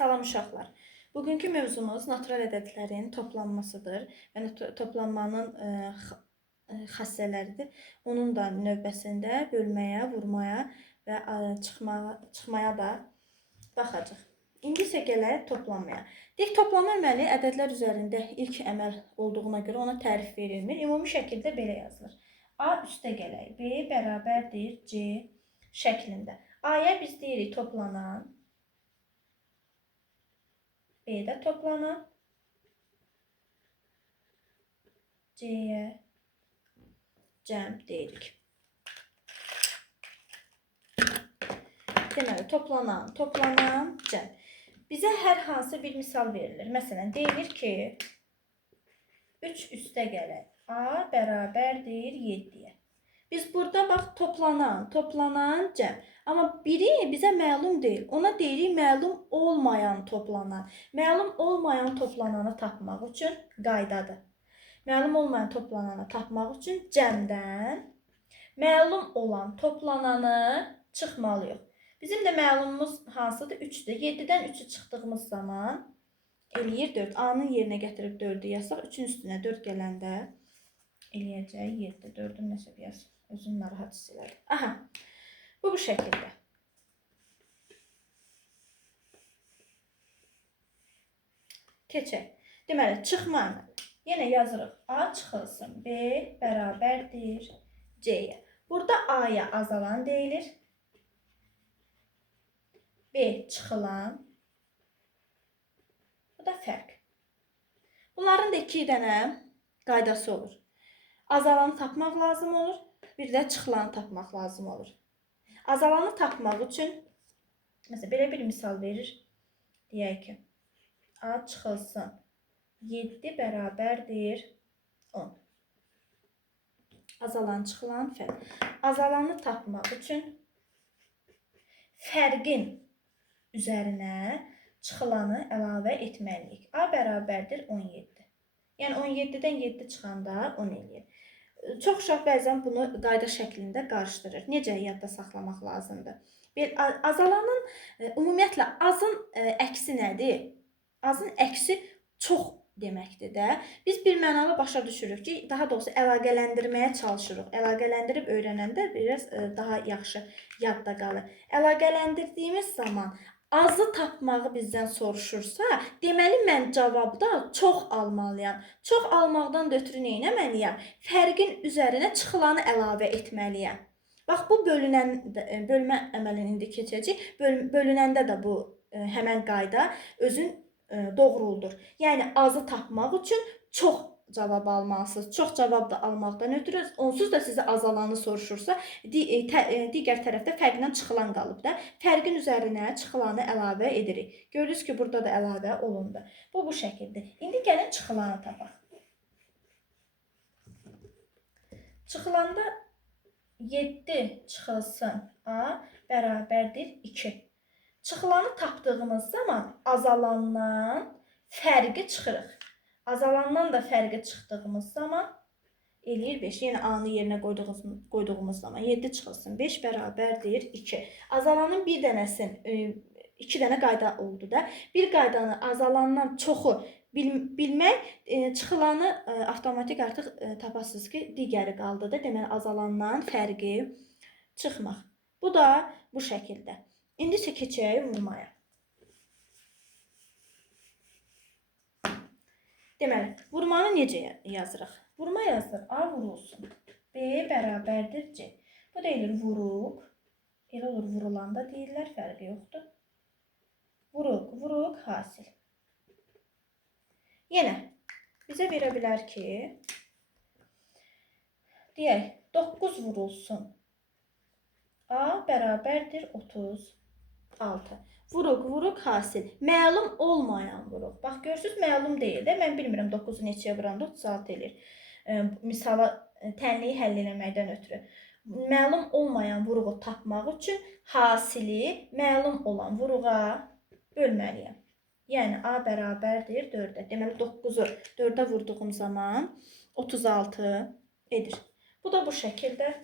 Salam uşaqlar. Bugünkü mövzumuz natural ədədlərin toplanmasıdır və toplanmanın xassələridir. Onun da növbəsində bölməyə, vurmaya və çıxmaya da baxacağıq. İndi isə gələk toplanmaya. Deyək, toplanma əməli ədədlər üzərində ilk əməl olduğuna görə ona tərif verilmir. Ümumi şəkildə belə yazılır. A üstə gələk. B bərabərdir C şəklində. A-ya biz deyirik toplanan, B-də toplanan, C-yə cəm deyirik. Deməli, toplanan, cəm. Bizə hər hansı bir misal verilir. Məsələn, deyilir ki, 3 üstə gələk. A bərabərdir 7-yə. Biz burada bax toplanan, cəm. Amma biri bizə məlum deyil. Ona deyirik məlum olmayan toplanan. Məlum olmayan toplananı tapmaq üçün qaydadır. Məlum olmayan toplananı tapmaq üçün cəmdən məlum olan toplananı çıxmalıyıq. Bizim də məlumumuz hansıdır? 3-dür. 7-dən 3-ü çıxdığımız zaman eləyir 4. A-nın yerinə gətirib 4-ü yazsaq, 3-ün üstünə 4 gələndə eləyəcək 7. 4-ün nəsə bir yazsaq. Özüm narahat hiss elədim. Aha, bu şəkildə. Keçək. Deməli, çıxma əməli. Yenə yazırıq. A çıxılsın. B bərabərdir C-yə. Burada A-ya azalan deyilir. B çıxılan. Bu da fərq. Bunların da 2 dənə qaydası olur. Azalanı tapmaq lazım olur. Bir də çıxılanı tapmaq lazım olur. Azalanı tapmaq üçün məsələn belə bir misal verir. Deyək ki, A çıxılsın. 7 bərabərdir 10. Azalan, çıxılan fərq. Azalanı tapmaq üçün fərqin üzərinə çıxılanı əlavə etməliyik. A bərabərdir 17. Yəni 17-dən 7 çıxanda 10 eləyir. Çox uşaq bəzən bunu qayda şəklində qarışdırır. Necə yadda saxlamaq lazımdır? Azalanın, ümumiyyətlə azın əksi nədir? Azın əksi çox deməkdir də. Biz bir mənalı başa düşürük ki, daha doğrusu əlaqələndirməyə çalışırıq. Əlaqələndirib öyrənəndə biraz daha yaxşı yadda qalır. Əlaqələndirdiyimiz zaman azı tapmağı bizdən soruşursa, deməli mən cavabda çox almalıyam. Çox almaqdan ötürü nə etməliyəm? Fərqin üzərinə çıxılanı əlavə etməliyəm. Bax, bu bölmə əməlini indi keçəcək. Bölünəndə də bu həmən qayda özün doğruldur. Yəni azı tapmaq üçün çox cavab almalısınız. Çox cavab da almaqdan ötürü onsuz da sizə azalanı soruşursa, digər tərəfdə fərqdən çıxılan qalıb da. Fərqin üzərinə çıxılanı əlavə edirik. Görürsünüz ki, burada da əlavə olundu. Bu şəkildə. İndi gəlin çıxılanı tapaq. Çıxılanda 7 çıxılsın A bərabərdir 2. Çıxılanı tapdığımız zaman azalandan fərqi çıxırıq. Azalandan da fərqi çıxdığımız zaman eləyir 5. Yəni A-nı yerinə qoyduğumuz zaman 7 çıxılsın 5 bərabərdir 2. Azalanın bir dənəsin, 2 dənə qayda oldu da. Bir qaydanı azalandan çoxu bilmək, çıxılanı avtomatik artıq tapasınız ki, digəri qaldı da. Deməli, azalandan fərqi çıxmaq. Bu da bu şəkildə. İndi isə keçək vurmaya. Deməli, vurmanı necə yazırıq? Vurma yazılır. A vurulsun. B bərabərdir C. Bu deyilir vuruq. Elə olur vurulanda deyirlər, fərqi yoxdur. Vuruq, hasil. Yenə bizə verə bilər ki, deyək, 9 vurulsun. A bərabərdir 36. Vuruq, hasil. Məlum olmayan vuruq. Bax, görürsünüz, məlum deyil də. Mən bilmirəm 9-u neçəyə vuranda 36 eləyir. Misala tənliyi həll eləməkdən ötürü. Məlum olmayan vuruğu tapmaq üçün hasili məlum olan vuruğa bölməliyəm. Yəni, A bərabərdir 4-ə. Deməli, 9-u 4-ə vurduğum zaman 36 edir. Bu da bu şəkildə.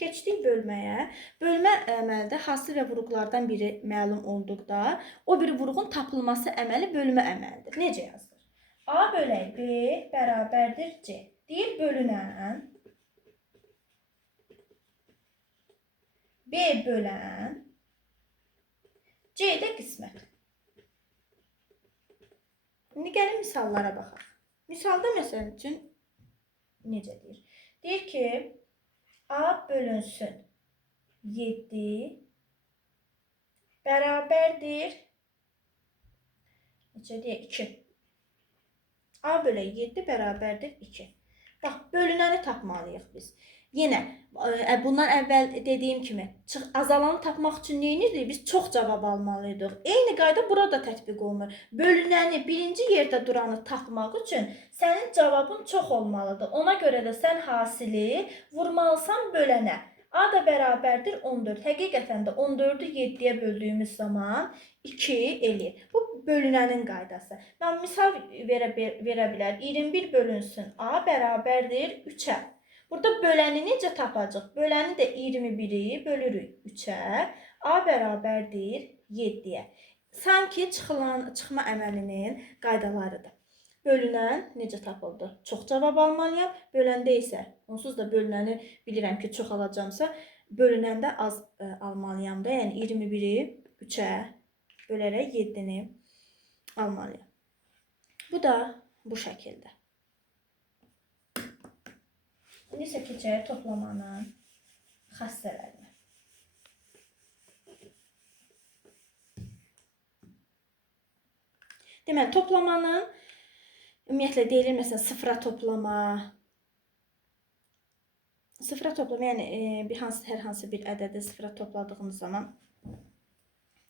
Keçdik bölməyə. Bölmə əməldə hasil və vuruqlardan biri məlum olduqda, o biri vuruğun tapılması əməli bölmə əməlidir. Necə yazılır? A bölək B bərabərdir C. Deyir bölünən B bölən C də qismət. İndi gəlin misallara baxaq. Misalda məsəl üçün necə deyir? Deyir ki, A bölünsün 7 bərabərdir necə deyək 2. A bölək 7 bərabərdir 2. Bax, bölünəni tapmalıyıq biz. Yenə bundan əvvəl dediyim kimi azalanı tapmaq üçün nə edirdik? Biz çox cavab almalıydıq. Eyni qayda burada tətbiq olunur. Bölünəni birinci yerdə duranı tapmaq üçün sənin cavabın çox olmalıdır. Ona görə də sən hasili vurmalısan bölənə. A da bərabərdir 14. Həqiqətən də 14-ü 7-yə böldüyümüz zaman 2 eləyir. Bu bölünənin qaydası. Mən misal verə bilər. 21 bölünsün A bərabərdir 3-ə. Burada böləni necə tapacaq? Böləni də 21-i bölürük 3-ə. A bərabərdir 7-yə. Sanki çıxma əməlinin qaydalarıdır. Bölünən necə tapıldı? Çox cavab almalıyam. Böləndə isə, onsuz da bölünəni bilirəm ki, çox alacamsa, bölünəndə az almalıyam da. Yəni 21-i 3-ə bölərək 7-ni almalıyam. Bu da bu şəkildə. İndi isə keçək toplamanın xassələrinə. Deməli, toplamanın ümumiyyətlə deyilir, məsələn, sıfıra toplama. Sıfıra toplama, yəni hər hansı bir ədədi sıfıra topladığımız zaman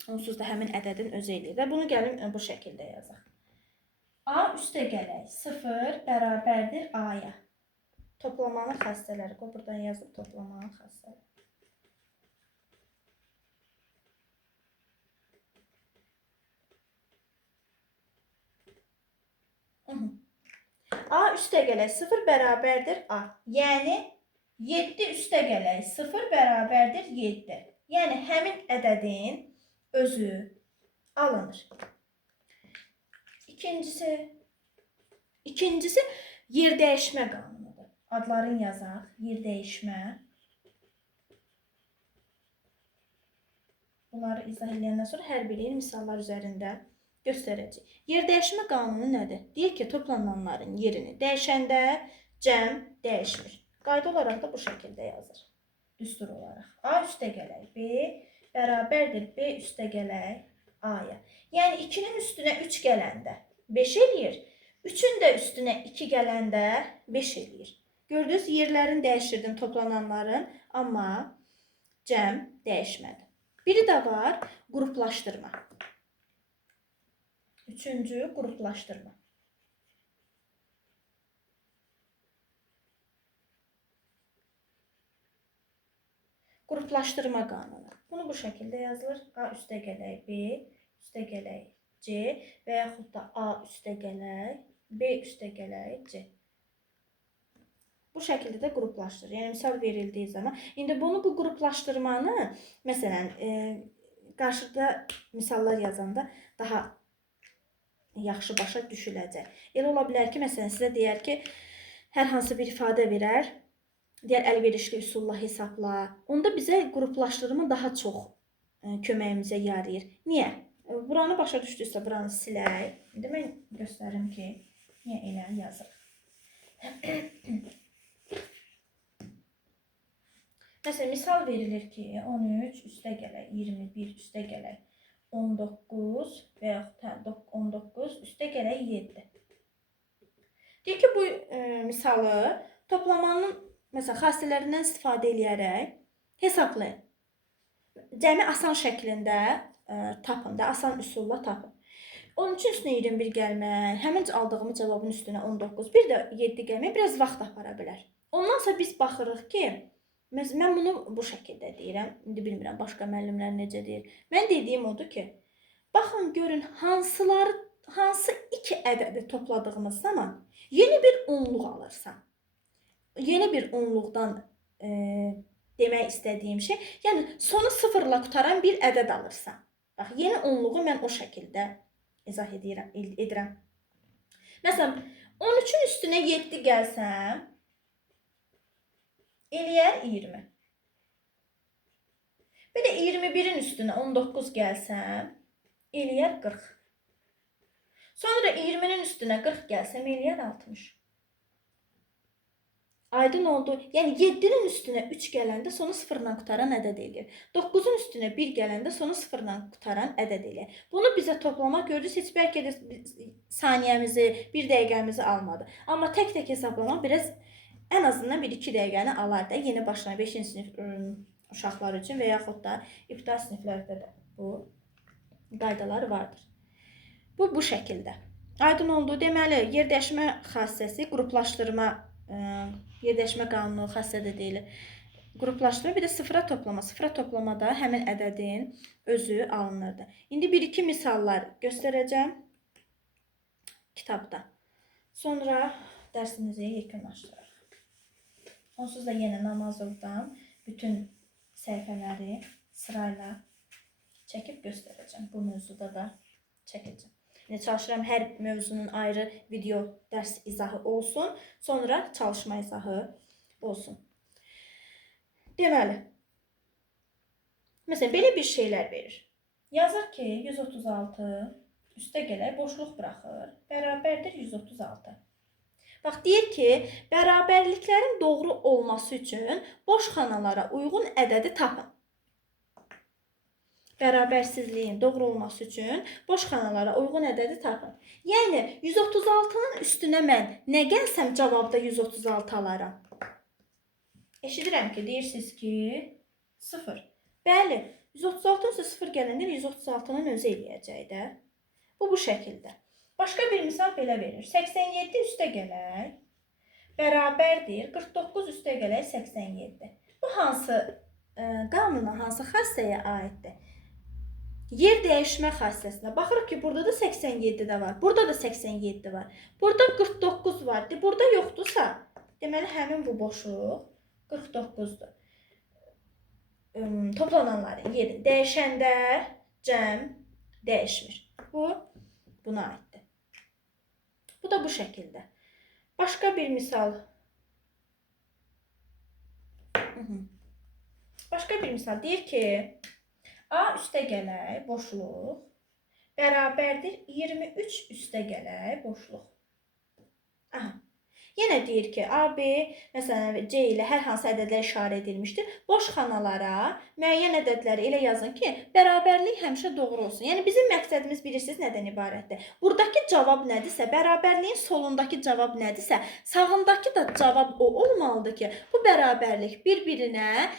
onsuz da həmin ədədin özü eləyir. Və bunu gəlin bu şəkildə yazaq. A üstə gələk 0 bərabərdir A-ya. Toplamanın xassələri. Buradan yazıb toplamanın xassələri. A üstə gələk 0 bərabərdir A. Yəni 7 üstə gələk 0 bərabərdir 7. Yəni həmin ədədin özü alınır. İkincisi yer dəyişmə qanunudur. Adların yazaq. Yer dəyişmə. Bunları izah edəndən sonra hər biri misallar üzərində göstərəcək. Yer dəyişmə qanunu nədir? Deyir ki, toplananların yerini dəyişəndə cəm dəyişmir. Qayda olaraq da bu şəkildə yazır. Düstur olaraq. A üstə gələk B bərabərdir B üstə gələk A-ya. Yəni 2-nin üstünə 3 gələndə 5 eləyir. 3-ün də üstünə 2 gələndə 5 eləyir. Gördünüz, yerlərini dəyişdirdim toplananların, amma cəm dəyişmədi. Biri də var, qruplaşdırma. Üçüncü, qruplaşdırma. Qruplaşdırma qanunu. Bunu bu şəkildə yazılır. A üstə gələk B, üstə gələk C və yaxud da A üstə gələk B üstə gələk C. Bu şəkildə də qruplaşdırır. Yəni misal verildiyi zaman. İndi bu qruplaşdırmanı məsələn qarşıda misallar yazanda daha yaxşı başa düşüləcək. Elə ola bilər ki, məsələn sizə deyər ki, hər hansı bir ifadə verər, deyər əlverişli üsulla hesabla. Onda bizə qruplaşdırma daha çox köməyimizə yarayır. Niyə? Buranı başa düşdüksə buranı silək. İndi mən göstərim ki, niyə elə yazır. Məsələn, misal verilir ki, 13 üstə gələk, 21 üstə gələk, 19 və yaxud 19 üstə gələk 7. Deyir ki, bu misalı toplamanın xassələrindən istifadə edərək hesablayın. Cəmi asan şəklində tapın da, asan üsulla tapın. 13-ün üstünə 21 gəlmək, həmin aldığımız cavabın üstünə 19, bir də 7 gəlmək biraz vaxt apara bilər. Ondan sonra biz baxırıq ki, mən bunu bu şəkildə deyirəm. İndi bilmirəm, başqa müəllimlər necə deyir. Mən dediyim odur ki, baxın, görün, hansı iki ədədi topladığımız zaman yeni bir onluq alırsan. Yeni bir onluqdan demək istədiyim şey. Yəni sonu sıfırla qutaran bir ədəd alırsan. Bax, yeni onluğu mən o şəkildə izah edirəm. Məsələn, 13-ün üstünə 7 gəlsəm, eləyər 20. Bir də 21-in üstünə 19 gəlsəm, eləyər 40. Sonra 20-nin üstünə 40 gəlsəm, eləyər 60. Aydın oldu. Yəni 7-nin üstünə 3 gələndə sonu sıfırla qutaran ədəd eləyir. 9-un üstünə 1 gələndə sonu sıfırla qutaran ədəd eləyir. Bunu bizə toplama görürüz. Heç bəlkə də saniyəmizi, 1 dəqiqəmizi almadı. Amma tək-tək hesablama biraz ən azından 1-2 dəqiqəni alar da. Yeni başlayan 5-ci sinif uşaqlar üçün və yaxud da ibtidai siniflərdə də bu qaydalar vardır. Bu şəkildə. Aydın oldu. Deməli, yerdəyişmə xassəsi, qruplaşdırma, yerdəyişmə qanunu xassədə deyilir. Qruplaşdırma, bir də sıfıra toplama. Sıfıra toplamada həmin ədədin özü alınırdı. İndi 1-2 misallar göstərəcəm kitabda. Sonra dərsimizi yekunlaşdırırıq. Onsuz da yenə Namazovdan bütün səhifələri sırayla çəkib göstərəcəm. Bu mövzuda da çəkəcəm. Yəni, çalışıram hər mövzunun ayrı video dərs izahı olsun, sonra çalışma izahı olsun. Deməli, məsələn, belə bir şeylər verir. Yazır ki, 136 üstə gələk boşluq buraxır, bərabərdir 136. Bax, deyir ki, bərabərliklərin doğru olması üçün boş xanalara uyğun ədədi tapın. Bərabərsizliyin doğru olması üçün boş xanalara uyğun ədədi tapın. Yəni, 136-nın üstünə mən nə gəlsəm cavabda 136 alaram. Eşidirəm ki, deyirsiniz ki, 0. Bəli, 136-nın üstə 0 gələndə 136-nın özü eləyəcək də. Bu şəkildə. Başqa bir misal belə verir. 87 üstə gələk, bərabərdir 49 üstə gələk 87. Bu hansı qanuna, hansı xassəyə aiddir? Yer dəyişmə xassəsinə. Baxırıq ki, burada da 87 də var. Burada da 87 var. Burada 49 var. Burada yoxdursa, deməli həmin bu boşluq 49-dur. Toplananların yeri dəyişəndə cəm dəyişmir. Bu, buna aiddir. Bu da bu şəkildə. Başqa bir misal. Başqa bir misal deyir ki, A üstə gələk boşluq bərabərdir 23 üstə gələk boşluq. Aha. Yenə deyir ki, A, B, məsələn, C ilə hər hansı ədədlər işarə edilmişdir. Boş xanalara müəyyən ədədləri elə yazın ki, bərabərlik həmişə doğru olsun. Yəni, bizim məqsədimiz bilirsiniz nədən ibarətdir? Buradakı cavab nədirsə, bərabərliyin solundakı cavab nədirsə, sağındakı da cavab o olmalıdır ki, bu bərabərlik bir-birinə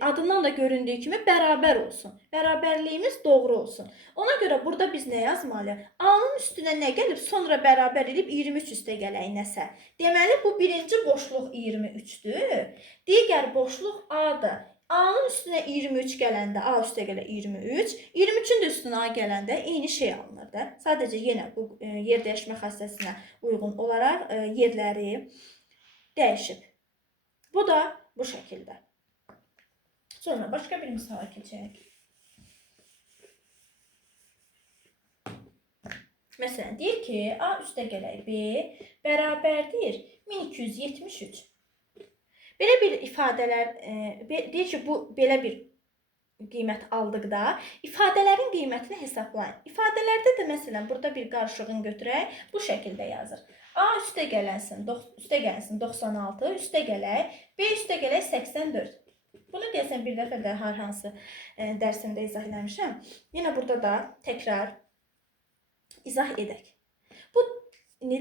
adından da göründüyü kimi bərabər olsun. Bərabərliyimiz doğru olsun. Ona görə burada biz nə yazmalıyıq? A-nın üstünə nə gəlib, sonra bərabər edib 23 üstə gələk nəsə. Deməli, bu birinci boşluq 23-dür. Digər boşluq A-dır. A-nın üstünə 23 gələndə A üstə gələ 23. 23-ün də üstünə A gələndə eyni şey alınır da. Sadəcə yenə bu yer dəyişmə xassəsinə uyğun olaraq yerləri dəyişib. Bu da bu şəkildə. Sonra başqa bir misala keçək. Məsələn, deyir ki, A üstə gələk B bərabərdir 1273. Belə bir ifadələr, deyir ki, bu belə bir qiymət aldıqda ifadələrin qiymətini hesablayın. İfadələrdə də məsələn, burada bir qarşılığını götürək, bu şəkildə yazır. A üstə gələnsin 96, üstə gələk, B üstə gələk 84. Bunu deyəsən bir dəfə də hər hansı dərsimdə izah eləmişəm. Yenə burada da təkrar izah edək. Bu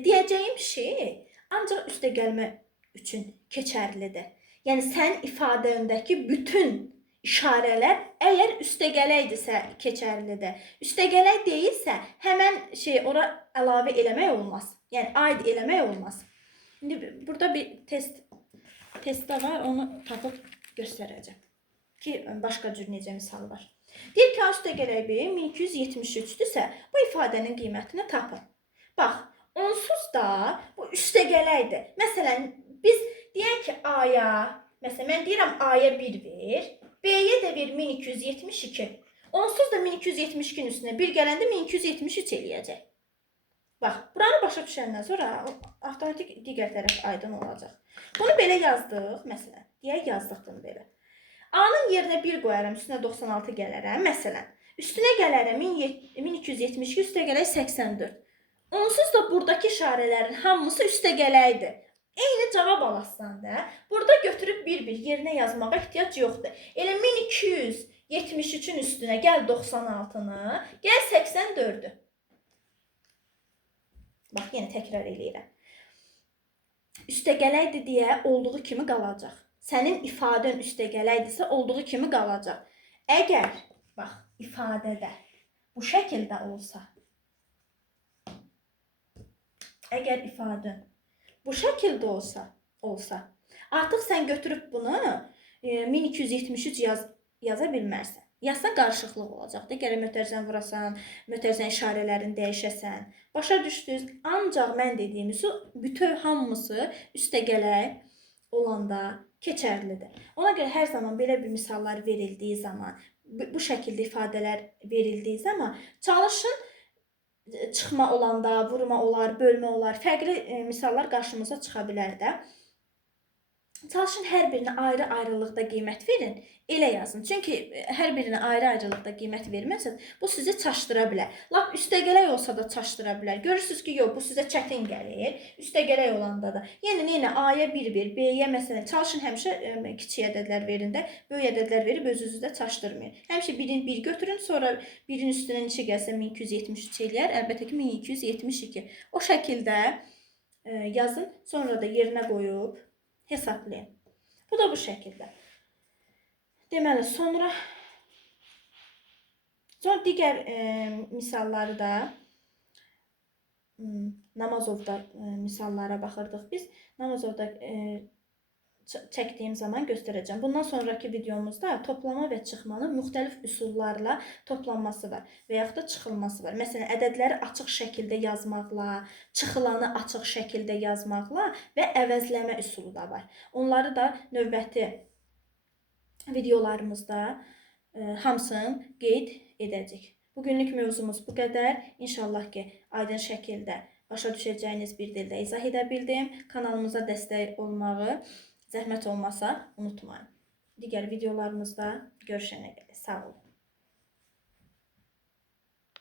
deyəcəyim şey ancaq üstə gəlmə üçün keçərlidir. Yəni sənin ifadəndəki bütün işarələr əgər üstə gələkdirsə keçərlidir. Üstə gələk deyilsə həmən şey ora əlavə eləmək olmaz. Yəni aid eləmək olmaz. İndi burada bir testdə var, onu tapıb göstərəcəm ki, başqa cür necə misal var. Deyir ki, A üstə gələk B 1273-dürsə, bu ifadənin qiymətini tapın. Bax, onsuz da bu üstə gələkdir. Məsələn, biz deyək ki, A-ya Məsələn, mən deyirəm A-ya 1 ver, B-yə də ver 1272. Onsuz da 1272-nin üstünə 1 gələndə 1273 eləyəcək. Bax, buranı başa düşəndən sonra avtomatik digər tərəf aydın olacaq. Bunu belə yazdıq, məsələn. Deyək yazdıq bunu belə. A-nın yerinə 1 qoyaram, üstünə 96 gələrəm, məsələn. Üstünə gələrəm 1272, üstə gələk 84. Onsuz da buradakı işarələrin hamısı üstə gələkdir. Eyni cavab alassan da, burada götürüb bir-bir yerinə yazmağa ehtiyac yoxdur. Elə 1273-ün üstünə gəl 96-nı, gəl 84-ü. Bax, yenə təkrar eləyirəm. Üstəgələkdir deyə olduğu kimi qalacaq. Sənin ifadən üstəgələkdirsə olduğu kimi qalacaq. Əgər, bax, ifadədə bu şəkildə olsa, əgər ifadən bu şəkildə olsa, artıq sən götürüb bunu 1273 yaza bilmərsən. Yazsan qarışıqlıq olacaqdır. Gərək mötərizəni vurasan, mötərizənin işarələrini dəyişəsən. Başa düşdünüz? Ancaq mən dediyimiz bütöv hamısı üstəgələk olanda keçərlidir. Ona görə hər zaman belə bir misallar verildiyi zaman, bu şəkildə ifadələr verildiyi zaman çalışın çıxma olanda, vurma olar, bölmə olar, fərqli misallar qarşımıza çıxa bilər də. Çalışın hər birinə ayrı-ayrılıqda qiymət verin, elə yazın. Çünki hər birinə ayrı-ayrılıqda qiymət verməsəz, bu sizi çaşdıra bilər. Lap üstəgələk olsa da çaşdıra bilər. Görürsünüz ki, yox, bu sizə çətin gəlir. Üstəgələk olanda da. Yəni, A-ya 1 ver, B-yə məsələn, çalışın həmişə kiçik ədədlər verin də, böyük ədədlər verib özünüzü də çaşdırmayın. Həmişə 1 götürün, sonra 1-in üstünə neçə gəlsə 1273 eləyər, əlbəttə ki, 1272. O şəkildə yazın, sonra da yerinə qoyub hesablayın. Bu da bu şəkildə. Deməli, sonra digər misalları da Namazovda misallara baxırdıq biz. Namazovda çəkdiyim zaman göstərəcəm. Bundan sonraki videomuzda toplama və çıxmanın müxtəlif üsullarla toplanması var və yaxud da çıxılması var. Məsələn, ədədləri açıq şəkildə yazmaqla, çıxılanı açıq şəkildə yazmaqla və əvəzləmə üsulu da var. Onları da növbəti videolarımızda hamısını qeyd edəcəyik. Bugünlük mövzumuz bu qədər. İnşallah ki, aydın şəkildə başa düşəcəyiniz bir dildə izah edə bildim. Kanalımıza dəstək olmağı zəhmət olmasa unutmayın. Digər videolarımızda görüşənə qədər. Sağ olun.